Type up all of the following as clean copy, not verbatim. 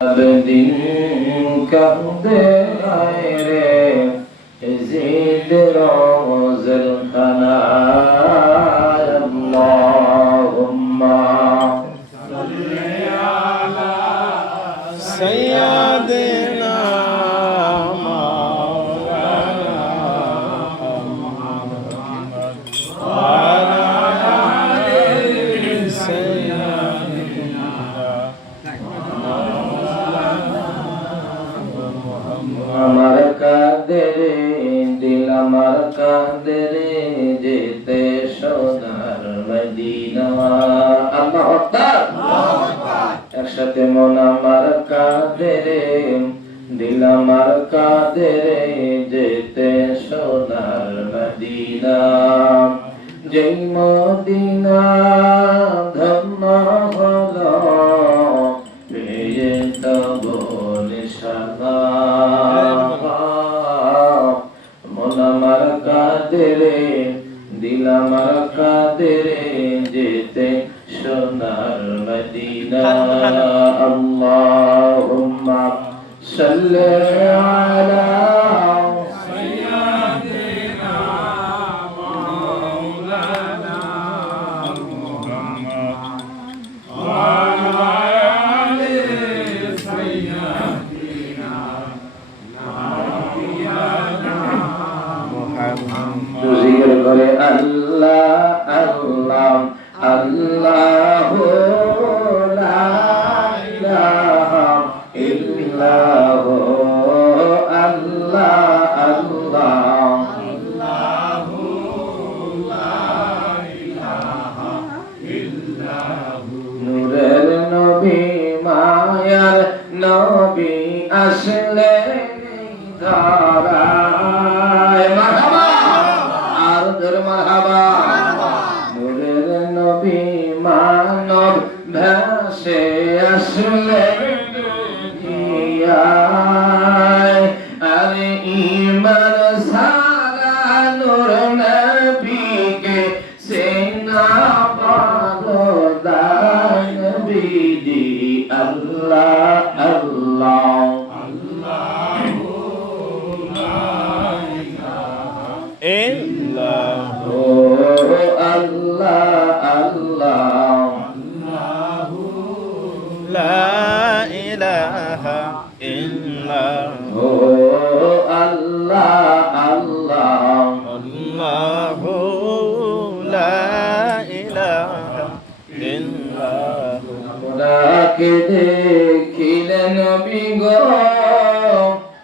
दिन कहते रे जिद रोज़ल खना अल्लाहुम्मा सल्ली अला सय्यदिना मौलाना मुहम्मद व अला आलि सय्यदिना আমার কাদের দিল আমার কাদের যেতে সোনার মদিনা আল্লাহু আকবার একসাথে মন আমার কাদের দিল আমার কাদের যেতে সোনার মদিনা যেই মদিনা ধন্য হলো পেয়ে তব নিশানা মন আমার কাদেরে দিল আমার কাদেরে যেতে সোনার মদিনা আল্লাহুম্মা সাল্লি আলা সাইয়্যিদিনা মাওলানা মুহাম্মদ ওয়া আলা আলি সাইয়্যিদিনা জিকির করে আল্লাহ আল্লাহ আল্লাহু লা ইলাহা ইল্লাহু আল্লাহ আল্লাহ আল্লাহু লা ইলাহা ইল্লাহু নূরের নবী মায়ার নবী আসলে ধরায় মারহাবা আর ধরে মারহাবা নূরের নবী মানব ভাসে আসলে দুনিয়ায় আরে ঈমান সারা নূর নবীকে সেনা পাগদান নবীজি আল্লাহ আল্লাহ দেখিলেন বিগো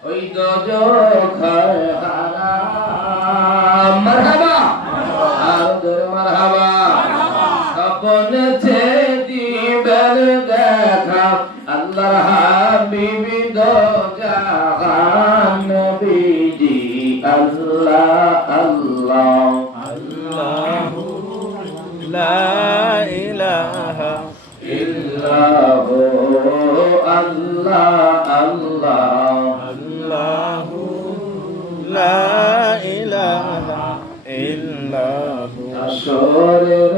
ওই দোজখার হারাম মারহাবা আর মারহাবা স্বপ্নে দিবেন দেখা আল্লাহর হাবিবি দোজাহান নবীজি আল্লাহ আল্লাহ আল্লাহু লা ইলাহা ইল্লাহু আল্লাহ আল্লাহ আল্লাহু লা ইলাহা ইল্লাহু আসরের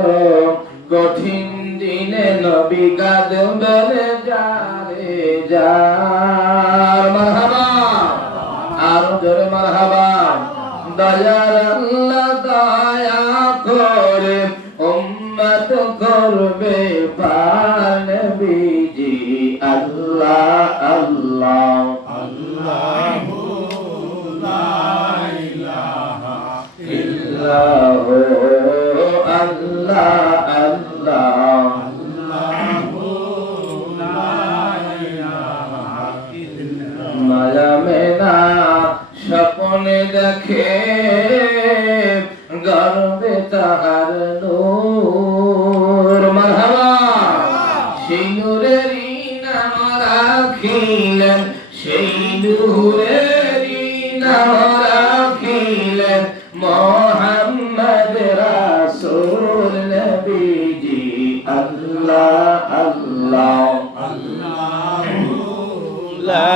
কঠিন দিনে নবী কাঁদবেন যারে যার মারহাবা আর জোরে মারহাবা দয়ার আল্লাহ দয়া করে উম্মত করবে পার নবীজি আল্লাহ আল্লাহ আল্লাহু লা ইলাহা ইল্লাহু আল্লাহ আল্লাহ আল্লাহু লা ইলাহা ইল্লাল্লাহ মায়া মেনা স্বপ্নে দেখে গর্বে তাহার নূর মারহাবা সেই নূরেরই নাম রাখিলেন সেই নূরেরই নাম রাখিলেন মুহাম্মদ রাসূল নবীজি আল্লাহ আল্লাহ আল্লাহু লা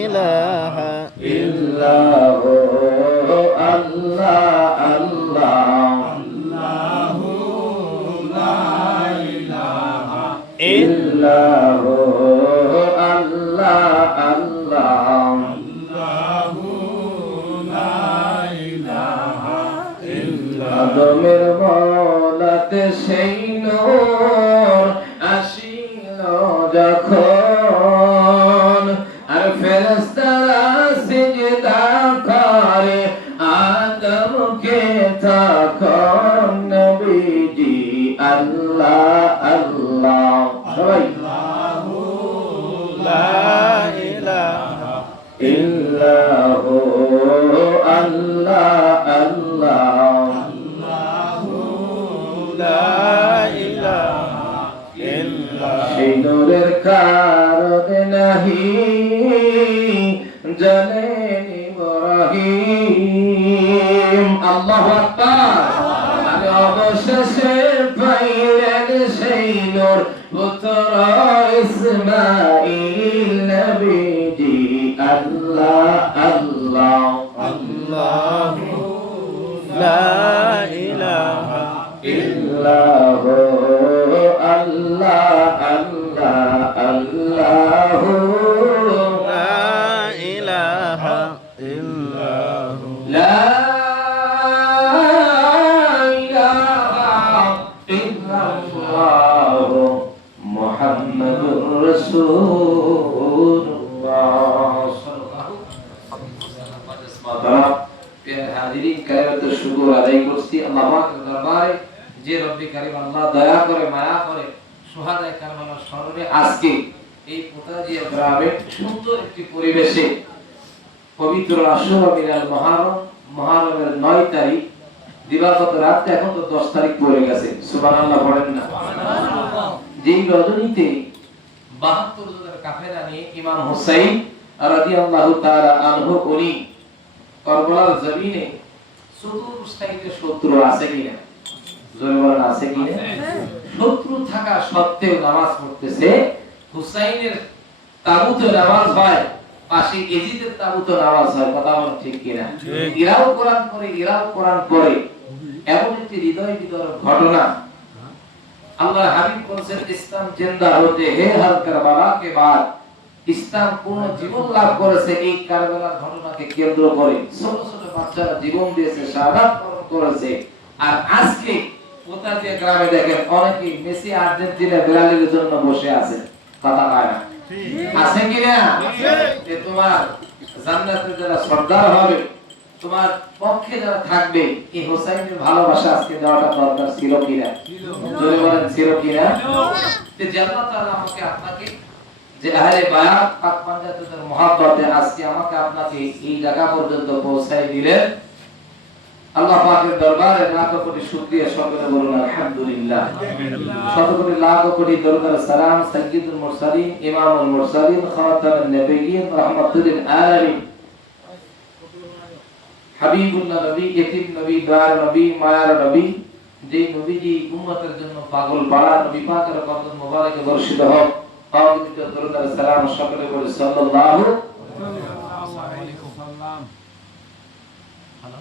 ইলাহা ইল্লাহু আল্লাহ আল্লাহ আল্লাহু লা ইলাহা ইল্লাহু তখন আর ফেরেশতারা সিজদা করে আদমকে তখন নবীজি আল্লাহ আল্লাহ সবাই ইল্লাহু আল্লাহ আল্লাহ সেই নূরের কারণে নাহি জানেন ইব্রাহিম আল্লাহু আকবার আর অবশেষে পাইলেন সেই নূর পুত্র ইসমাঈল নবীজি আল্লাহ আল্লাহ আল্লাহু লা ইলাহা ইল্লাহু আল্লাহ আল্লাহ আল্লাহু লা ইলাহা ইল্লাহু লা ইলাহা ইল্লাল্লাহু মুহাম্মাদুর রাসূলুল্লাহ সাল্লাল্লাহু আলাইহি ওয়াসাল্লাম। প্রিয় হাজিরিন, কালিমাত শুকর আদায় করছি আল্লাহ পাকের দরবারে যে রব্বি কারীম আল্লাহ দয়া করে মায়া করে সুহাদায়ে কারবালার স্মরণে আজকে এই পোতাজিয়া গ্রামে সুন্দর একটি পরিবেশে পবিত্র আশুরা মিনাল মুহররমের 9 তারিখ দিবাগত রাত, এখন তো 10 তারিখ পড়ে গেছে। সুবহানাল্লাহ পড়েন না? সুবহানাল্লাহ। যেই রজনীতে 72 জনের কাফেলা নিয়ে ইমাম হুসাইন রাদিয়াল্লাহু তাআলা আনহু উনি কারবালার জমিনে চতুর্সাইডে শত্রু আছে কিনা, জোরে বলেন আছে কিনা? শত্রু থাকা সত্ত্বেও নামাজ পড়তেছে। হুসাইনের তাবুতে নামাজ হয়, পাশে এজিদের তাবুতে নামাজ হয়। কথা বলেন ঠিক কিনা? এরাও কোরআন পড়ে, এরাও কোরআন পড়ে। এমন একটি হৃদয় বিদারক ঘটনা আল্লাহর হাবিব বলেছেন, ইসলাম জিন্দা হতে হে হর কারবালা কে বাদ। ইসলাম পূর্ণ জীবন লাভ করেছে এই কারবালার ঘটনাকে কেন্দ্র করে। ছোট ছোট বাচ্চারা জীবন দিয়েছে, শাহাদাত বরণ করেছে। আর আজকে পোতাজিয়া গ্রামে দেখেন অনেকে মেসি আর্জেন্টিনা ব্রাজিলের জন্য বসে আছে। কথা কয় না? আছে কিনা? যে তোমার জান্নাতে যারা সর্দার হবে, তোমার পক্ষে যারা থাকবে, এই হোসাইনের ভালোবাসা আজকে দেওয়াটা দরকার ছিল কিনা? জোরে বলেন ছিল কিনা? যে আল্লাহ তাআলা আমাকে আপনাকে, যে আহলে বায়াত পাক পাঞ্জাতের মহব্বতে আজকে আমাকে আপনাকে এই জায়গা পর্যন্ত পৌঁছায় দিলেন। আল্লাহ পাকের দরবারে লাখ কোটি শুকরিয়া, সকলে বলুন আলহামদুলিল্লাহ। শত কোটি লাখ কোটি দরুদ সালাম সাইয়্যিদুল মুরসালিন ইমামুল মুরসালিন খাতামুন নবিয়্যিন রাহমাতুল লিল আলামিন হাবিবুল্লাহ নবী, ইতিম নবী, দয়ার নবী, মায়ার নবী, যে নবীজি উম্মতের জন্য পাগল পাড়া নবী পাকের কদম মোবারকে বর্ষিত হোক। অগণিত দরুদ সালাম সকলে বলে সাল্লাল্লাহু আলাইহি ওয়াসাল্লাম। হ্যালো,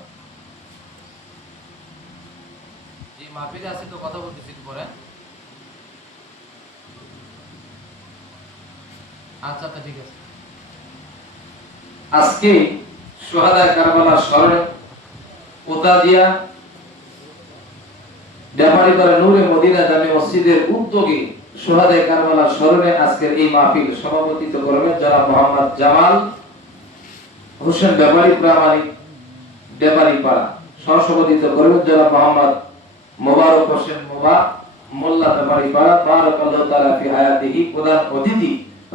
জি মাহফিলে আছে তো কথা বলতেছি একটু পরে। আচ্ছা ঠিক আছে। আজকে শুহাদায়ে কারবালার স্মরণে পোতাজিয়া ব্যাপারীপাড়া নূরে মদিনা জামে মসজিদের উদ্যোগে শুহাদায়ে কারবালার স্মরণে আজকের এই মাহফিল সভাপতিত্ব করবেন জনাব মোহাম্মদ জামাল হোসেন ব্যাপারী প্রামাণিক ব্যাপারীপাড়া। সহসভাপতিত্ব করবেন জনাব মোহাম্মদ মোবারক হোসেন মোল্লা ব্যাপারীপাড়া। বারাকাল্লাহু তাআলা ফি হায়াতিহি। প্রধান অতিথি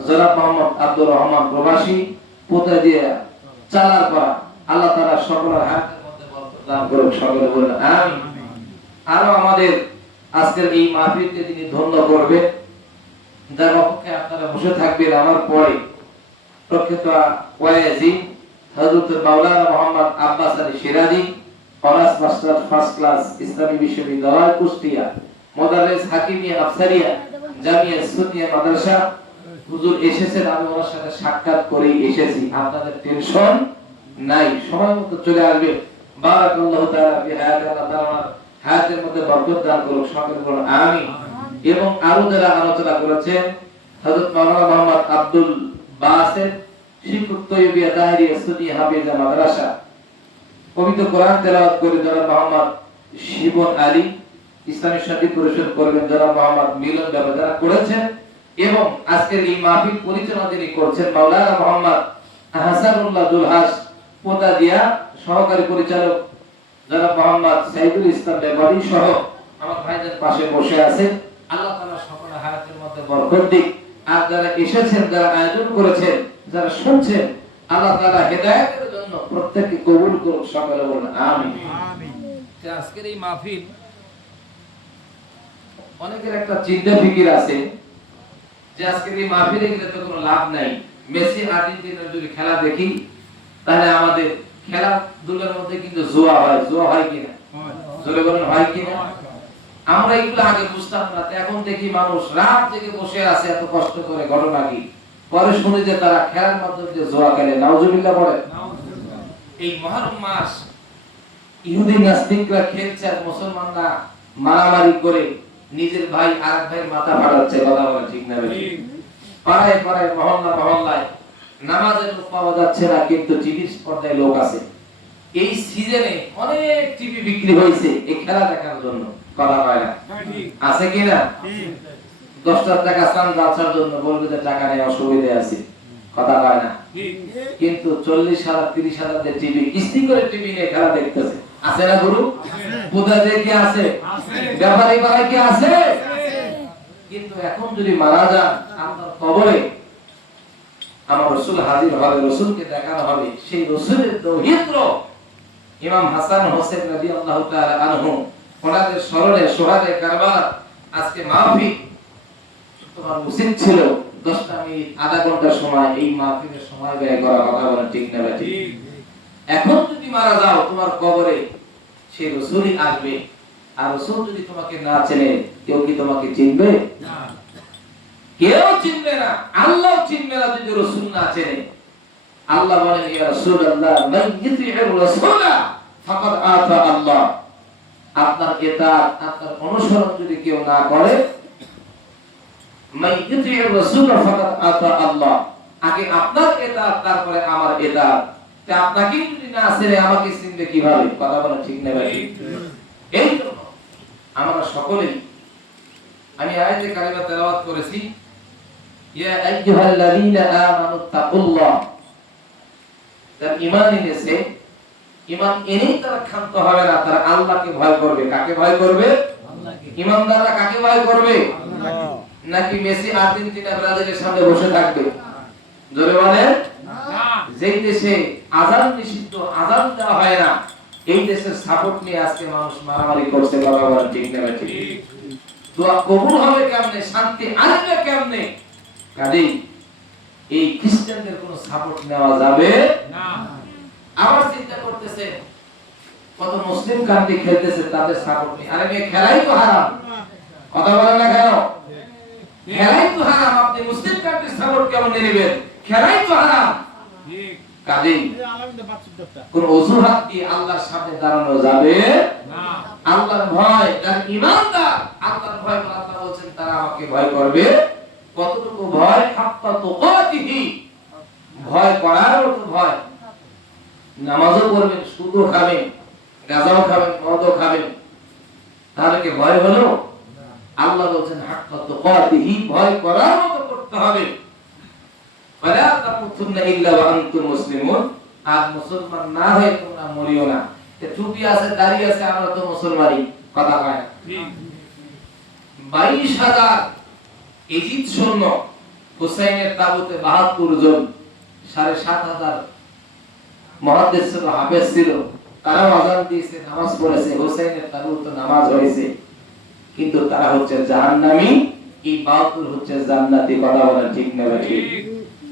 জনাব মোহাম্মদ আব্দুর রহমান প্রবাসী পোতাজিয়া চালার পাড়া। আল্লাহ তাআলা সকলের হায়াতের মধ্যে বরকত দান করুন, সকলে বলেন আমিন। আরো আমাদের আজকের এই মাহফিলকে তিনি ধন্য করবেন, যার পক্ষে আপনারা বসে থাকবেন আমার পরে। প্রখ্যাত ওয়াইজি হযরত মাওলানা মোহাম্মদ আব্বাস আলী সিরাজি, অনার্স মাস্টার ফার্স্ট ক্লাস, ইসলামী বিশ্ববিদ্যালয় কুষ্টিয়া, মোদাররিস হাকিমিয়া আফসারিয়া, জামিয়া সুন্নিয়া মাদ্রাসা। হুজুর এসেছেন, আমি ওনার সাথে সাক্ষাৎ করেই এসেছি। আপনাদের টেনশন নাই, সময় মতো চলে আসবে। বারাকাল্লাহু তাআলা ফি হায়াতি, আল্লাহ তাআলা হায়াতের মধ্যে বরকত দান করুন, সকলে বলুন আমিন। এবং আরো যারা আলোচনা করেছেন হযরত মাওলানা মোহাম্মদ আব্দুল বাসেত, শিক্ষক তৈয়বিয়া দাহিরিয়া সুন্নিয়া হাফেজা মাদ্রাসা। পবিত্র কোরআন তেলাওয়াত করে জনাব মোহাম্মদ শিবন আলী। ইসলামী সঙ্গীত পরিবেশন করবেন জনাব মোহাম্মদ মিলন। যারা করেছেন এবং আজকের এই মাহফিল পরিচালনা যিনি করছেন মাওলানা মোহাম্মদ হাসানুল্লাহ দুলহাস পোদাদিয়া, সহকারী পরিচালক জনাব মোহাম্মদ সাইদুল ইসলাম বেবারি সহ আমার ভাইদের পাশে বসে আছেন। আল্লাহ তাআলা সকলের হায়াতের মধ্যে বরকত দিক। আর যারা এসেছেন, যারা আয়োজন করেছেন, যারা শুনছেন, আল্লাহ তাআলা হেদায়েতের জন্য প্রত্যেককে কবুল করুন। সকলে বলুন আমিন। আজকের এই মাহফিল, অনেকের একটা চিন্তা ফিকির আছে যে আজকের এই মাহফিলে গেলে তো কোনো লাভ নাই, মেসি আর্জেন্টিনার যদি খেলা দেখি তাহলে আমাদের খেলাধুলার মধ্যে কিন্তু জুয়া হয়। জুয়া হয় কিনা? জোরে বলেন হয় কিনা? আমরা এগুলো আগে বুঝতাম না, এখন দেখি মানুষ রাত জেগে বসে আছে এত কষ্ট করে। ঘটনা কি? পরে শুনি যে তারা খেলার মাধ্যমে যে জুয়া খেলে। নাউজুবিল্লাহ পড়ে। এই মুহররম মাস ইহুদি নাস্তিকরা খেলছে আর মুসলমানরা মারামারি করে নিজের ভাই আরেক ভাইয়ের মাথা ফাটাচ্ছে। কথা বলে ঠিক না? পাড়ায় পাড়ায়, মহল্লা মহল্লায় নামাজের লোক পাওয়া যাচ্ছে না, কিন্তু টিভির পর্দায় লোক আছে। এই সিজনে অনেক টিভি বিক্রি হয়েছে এই খেলা দেখার জন্য। কথা হয় না? আছে কি না? 10 টাকা স্থান যাওয়ার জন্য বলবে যে টাকা নেই, অসুবিধা আছে। কথা হয় না? কিন্তু 40,000 30,000 দিয়ে টিভি কিস্তি করে টিভি নিয়ে খেলা দেখতেছে। আছে না গুরু? পূজা যে কি আছে? ব্যাপারী পাড়ায় কি আছে? কিন্তু এখন যদি মারা যান, আপনার কবরে আমার রাসূল হাজির হবে, রাসূলকে দেখানো হবে। সেই রাসূলের দৌহিত্র ইমাম হাসান হোসেন রাদিয়াল্লাহু তাআলা আনহু, ওনাদের স্মরণে শোহাদে কারবালা আজকে মাহফিল। তোমার উচিত ছিল 10 মিনিট আধা ঘন্টা সময় এই মাহফিলের সময় ব্যয় করা। কথা বলেন ঠিক না? ঠিক। এখন যদি মারা যাও, তোমার কবরে সেই রাসূলই আসবে। আর রাসূল যদি তোমাকে না চেনে, কেউ কি তোমাকে চিনবে? না, কেউ চিনবে না। আল্লাহ চিনবে না যদি রাসূল না চেনে। আল্লাহ বলেন, ইয়া রাসূলুল্লাহ মান ইতিউর রাসূলা ফাকাদ আতা আল্লাহ। আপনার ইতাআত, আপনার অনুসরণ যদি কেউ না করে, মান ইতিউর রাসূলা ফাকাদ আতা আল্লাহ, আগে আপনার ইতাআত তারপরে আমার ইতাআত। তে আপনাকে যদি না চেনে, আমাকে চিনবে কিভাবে? কথা বলা ঠিক না ভাই? এই জন্য আমরা সকলেই, আমি আয়াতে কারিমা তেলাওয়াত করেছি, ইয়া আইয়ুহাল্লাযীনা আমানু তাকুল্লাহ। তারা ঈমান এনেছে, ঈমান এনেই তারা ক্ষান্ত হবে না, তারা আল্লাহকে ভয় করবে। কাকে ভয় করবে? আল্লাহকে। ঈমানদাররা কাকে ভয় করবে? আল্লাহকে। নাকি মেসি আর্জেন্টিনা ব্রাজিলের সামনে বসে থাকবে? জোরে বলেন না। যেই দেশে আযান নিষিদ্ধ, আযান দেওয়া হয় না, এই দেশের সাপোর্ট নিয়ে আজকে মানুষ মারামারি করছে। বাবা বলেন ঠিক না? ঠিক। দোয়া কবুল হবে কেমনে? শান্তি আসবে কেমনে? কাজেই এই খ্রিস্টানদের কোনো সাপোর্ট নেওয়া যাবে না। আবার চিন্তা করতেছে কত মুসলিম কান্ট্রি খেলতেছে, তাদের সাপোর্ট নেই। আরে মেয়ে, খেলাই তো হারাম। কথা বলেন না কেন? খেলাই তো হারাম। আপনি মুসলিম কান্ট্রির সাপোর্ট কেমন নেবেন? খেলাই তো হারাম। ঠিক। কাজেই কোন অজুহাত দিয়ে আল্লাহর সামনে দাঁড়ানো যাবে না। আল্লাহর ভয়, যারা ঈমানদার, আল্লাহর ভয়, আল্লাহ বলেন তারা আমাকে ভয় করবে। কতটুকু ভয়? হাক্কা তুকাতিহি, ভয় করার মতো ভয়। নামাজও পড়বেন, সুদও খাবেন, গাঁজাও খাবেন, মদও খাবেন, তাহলে কি ভয় হলো? আল্লাহ বলেন হাক্কা তুকাতিহি, ভয় করার মতো করতে হবে। ওয়ালা তামুতুন্না ইল্লা ওয়া আনতুম মুসলিমুন। আর মুসলমান না হয়ে তোমরা মরিও না। টুপি আছে, দাড়ি আছে, আমরা তো মুসলমানই। কথা কয় না? ঠিক। 22,000 ইজিপ্ট সৈন্য, হুসাইনের তাবুতে 72 জন, 7,500 মুহাদ্দিস ছিল, হাফেজ ছিল, তারাও আযান দিয়েছে, নামাজ পড়েছে, হুসাইনের তাবুতে নামাজ হয়েছে, কিন্তু তারা হচ্ছে জাহান্নামী, এই 72 হচ্ছে জান্নাতি। কথা বলেন ঠিক না? ঠিক।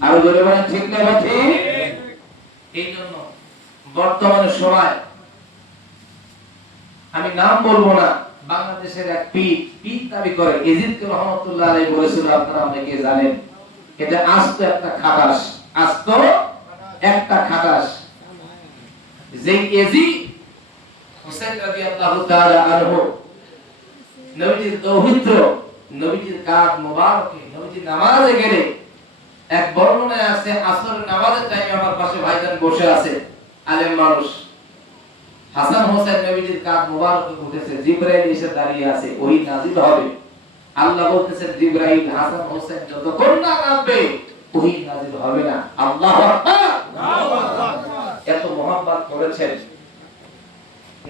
আর জোরে বলেন ঠিক না? ঠিক। এই জন্য বর্তমানে সময়, আমি নাম বলবো না, বাংলাদেশের এক পীর দাবি করে, ইজিদ রহমাতুল্লাহ আলাইহি বলেছিল, আপনারা অনেকে জানেন, এটা আস্ত একটা খাটাস। আস্ত একটা খাটাস। যে ইজিদ হুসাইন রাদিয়াল্লাহু তাআলা আনহু, নবীজির দৌহিত্র, নবীজির কাঁধ মোবারকে, নবীজির নামাজে গেলে, এক বর্ণনায় আছে আসরের নামাজের টাইমে আমার পাশে ভাইজান বসে আছে, আলেম মানুষ, হাসান হোসেন নবীজির কাঁধ মোবারকে উঠেছে, জিবরাইল এসে দাঁড়িয়ে আছে, ওহী নাযিল হবে। আল্লাহ বলতেছেন জিবরাইল হাসান হোসেন যতক্ষণ না কাঁদবে ওহী নাযিল হবে না। আল্লাহু আকবার, আল্লাহু আকবার। এত মহব্বত করেছেন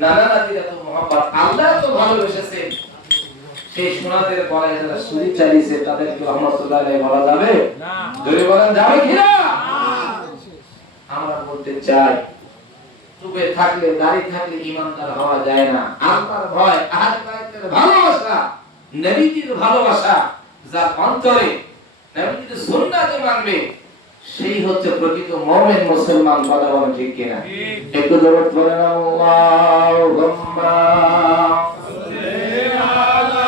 নানা নাতির, এত মহব্বত আল্লাহ তো ভালোবেসেছেন। সেই সোনাদের গলায় যারা ছুরি চালিয়েছে তাদেরকে রহমতুল্লাহ আলাইহি বলা যাবে না? জোরে বলেন যাবে কি না? আমরা বলতে চাই চুপে থাকলে দাঁড়িয়ে থাকলে ঈমানদার হওয়া যায় না। আল্লাহর ভয়, আহলে বাইতের ভালোবাসা, নবীজির ভালোবাসা যার অন্তরে নবীজির সুন্নাতে মানবে সেই হচ্ছে প্রকৃত মুমিন মুসলমান। কথা বলেন ঠিক কিনা? একটু জোরে বলেন আল্লাহুম্মা